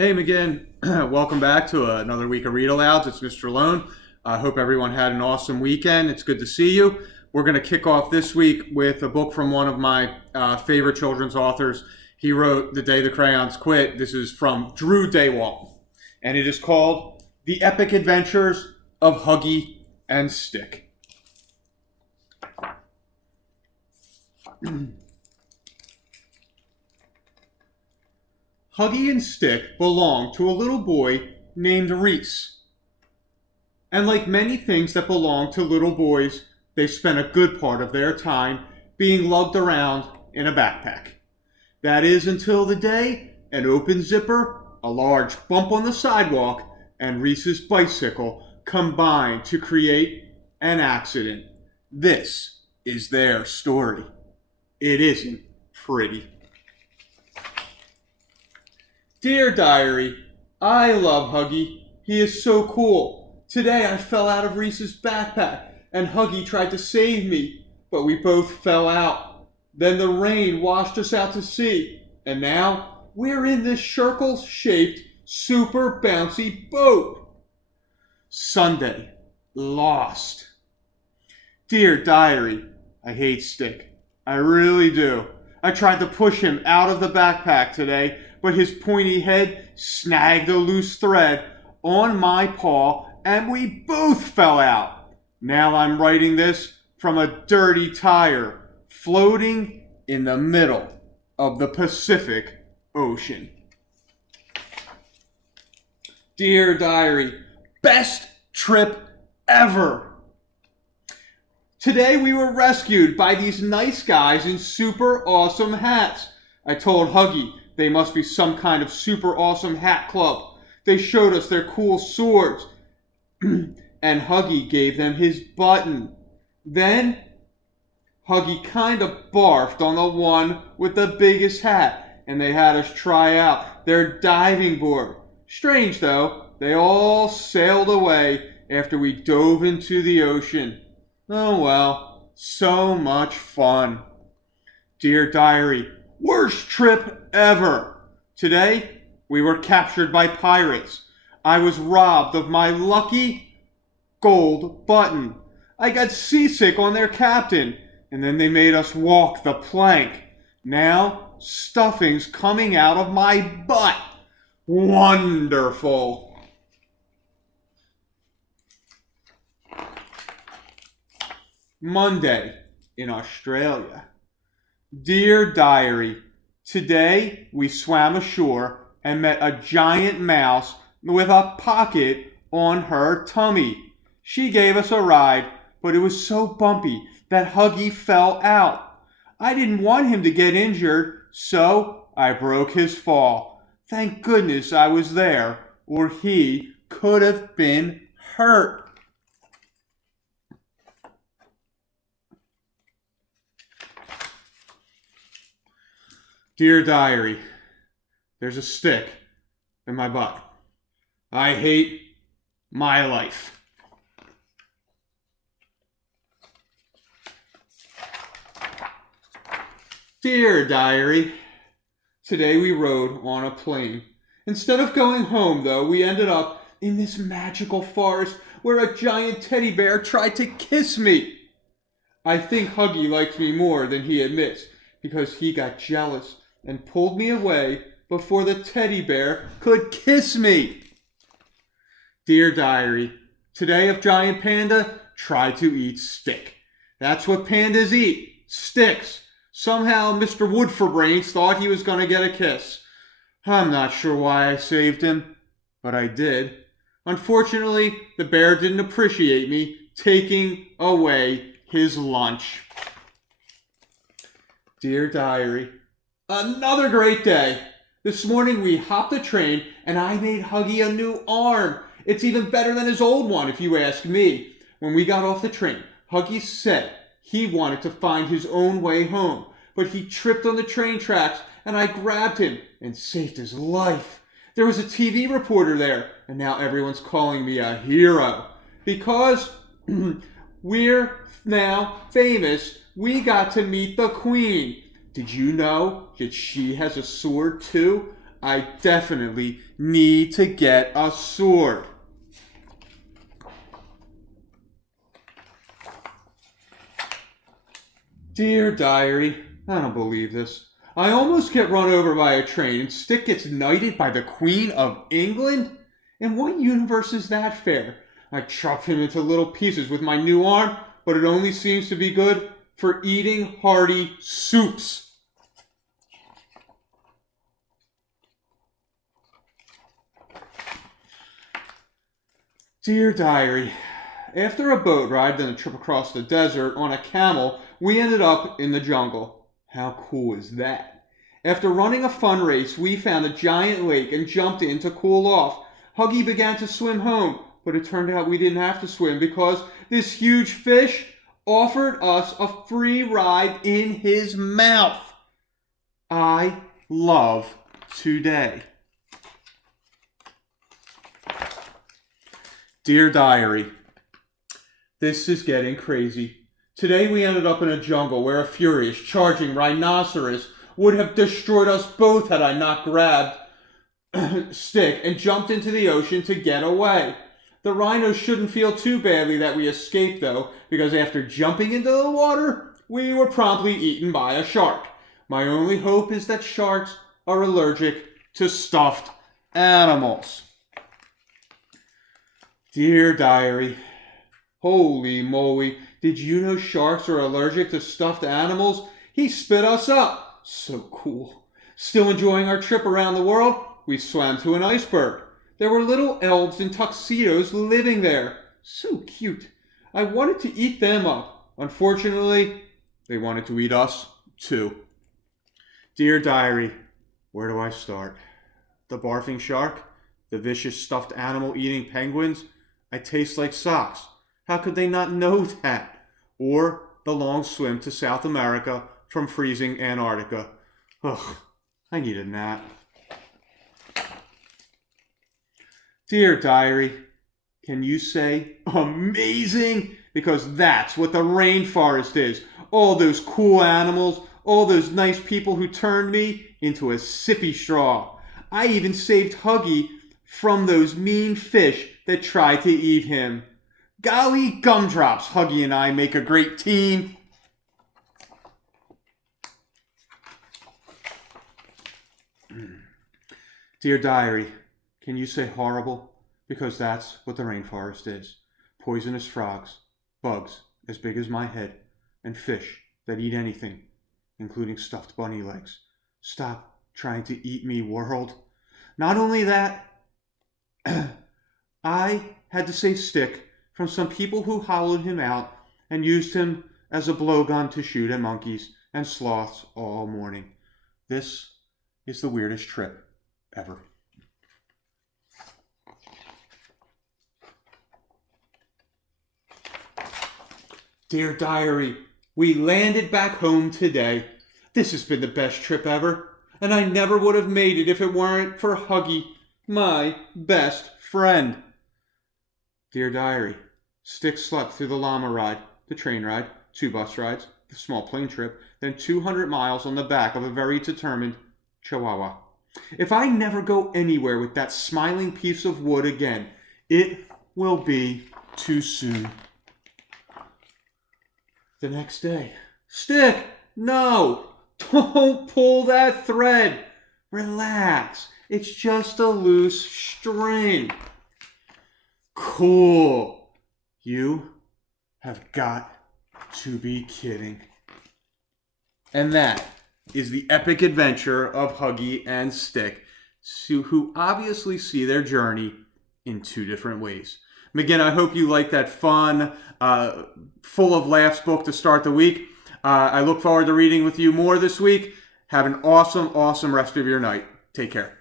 Hey, McGinn. Welcome back to another week of Read Alouds. It's Mr. Lohn. I hope everyone had an awesome weekend. It's good to see you. We're going to kick off this week with a book from one of my favorite children's authors. He wrote The Day the Crayons Quit. This is from Drew Daywalt, and it is called The Epic Adventures of Huggie and Stick. Huggie and Stick belonged to a little boy named Reese. And like many things that belong to little boys, they spent a good part of their time being lugged around in a backpack. That is until the day an open zipper, a large bump on the sidewalk, and Reese's bicycle combined to create an accident. This is their story. It isn't pretty. Dear Diary, I love Huggie. He is so cool. Today I fell out of Reese's backpack and Huggie tried to save me, but we both fell out. Then the rain washed us out to sea, and now we're in this circle-shaped, super bouncy boat. Sunday, lost. Dear Diary, I hate Stick. I really do. I tried to push him out of the backpack today, but his pointy head snagged a loose thread on my paw and we both fell out. Now I'm writing this from a dirty tire floating in the middle of the Pacific Ocean. Dear Diary, best trip ever. Today we were rescued by these nice guys in super awesome hats. I told Huggie they must be some kind of super awesome hat club. They showed us their cool swords. And Huggie gave them his button. Then Huggie kind of barfed on the one with the biggest hat, and they had us try out their diving board. Strange though, they all sailed away after we dove into the ocean. Oh well, so much fun. Dear Diary, worst trip ever. Today, we were captured by pirates. I was robbed of my lucky gold button. I got seasick on their captain, and then they made us walk the plank. Now, stuffing's coming out of my butt. Wonderful. Monday in Australia. Dear Diary, today we swam ashore and met a giant mouse with a pocket on her tummy. She gave us a ride, but it was so bumpy that Huggie fell out. I didn't want him to get injured, so I broke his fall. Thank goodness I was there, or he could have been hurt. Dear Diary, there's a stick in my butt. I hate my life. Dear Diary, today we rode on a plane. Instead of going home, though, we ended up in this magical forest where a giant teddy bear tried to kiss me. I think Huggie likes me more than he admits because he got jealous and pulled me away before the teddy bear could kiss me. Dear Diary, today a giant panda tried to eat Stick. That's what pandas eat, sticks. Somehow Mr. Woodforbrains thought he was going to get a kiss. I'm not sure why I saved him, but I did. Unfortunately, the bear didn't appreciate me taking away his lunch. Dear Diary, another great day. This morning we hopped a train and I made Huggie a new arm. It's even better than his old one, if you ask me. When we got off the train, Huggie said he wanted to find his own way home, but he tripped on the train tracks and I grabbed him and saved his life. There was a TV reporter there, and now everyone's calling me a hero. Because we're now famous, we got to meet the Queen. Did you know that she has a sword too? I definitely need to get a sword. Dear Diary, I don't believe this. I almost get run over by a train and Stick gets knighted by the Queen of England? In what universe is that fair? I chop him into little pieces with my new arm, but it only seems to be good for eating hearty soups. Dear Diary, after a boat ride and a trip across the desert on a camel, we ended up in the jungle. How cool is that? After running a fun race, we found a giant lake and jumped in to cool off. Huggie began to swim home, but it turned out we didn't have to swim because this huge fish offered us a free ride in his mouth. I love today. Dear Diary, this is getting crazy. Today we ended up in a jungle where a furious, charging rhinoceros would have destroyed us both had I not grabbed Stick and jumped into the ocean to get away. The rhinos shouldn't feel too badly that we escaped though, because after jumping into the water, we were promptly eaten by a shark. My only hope is that sharks are allergic to stuffed animals. Dear Diary, holy moly, did you know sharks are allergic to stuffed animals? He spit us up. So cool. Still enjoying our trip around the world, we swam to an iceberg. There were little elves in tuxedos living there. So cute. I wanted to eat them up. Unfortunately, they wanted to eat us too. Dear Diary, where do I start? The barfing shark? The vicious stuffed animal eating penguins? I taste like socks. How could they not know that? Or the long swim to South America from freezing Antarctica. Ugh, I need a nap. Dear Diary, can you say amazing? Because that's what the rainforest is. All those cool animals, all those nice people who turned me into a sippy straw. I even saved Huggie from those mean fish that tried to eat him. Golly gumdrops, Huggie and I make a great team. Dear Diary, can you say horrible? Because that's what the rainforest is. Poisonous frogs, bugs as big as my head, and fish that eat anything, including stuffed bunny legs. Stop trying to eat me, world. Not only that, I had to save Stick from some people who hollowed him out and used him as a blowgun to shoot at monkeys and sloths all morning. This is the weirdest trip ever. Dear Diary, we landed back home today. This has been the best trip ever, and I never would have made it if it weren't for Huggie, my best friend. Dear Diary, Stick slept through the llama ride, the train ride, 2 bus rides, the small plane trip, then 200 miles on the back of a very determined Chihuahua. If I never go anywhere with that smiling piece of wood again, it will be too soon. The next day, Stick, no, don't pull that thread. Relax, it's just a loose string. Cool. You have got to be kidding. And that is the epic adventure of Huggie and Stick, who obviously see their journey in 2 different ways. Again, I hope you like that fun, full of laughs book to start the week. I look forward to reading with you more this week. Have an awesome, awesome rest of your night. Take care.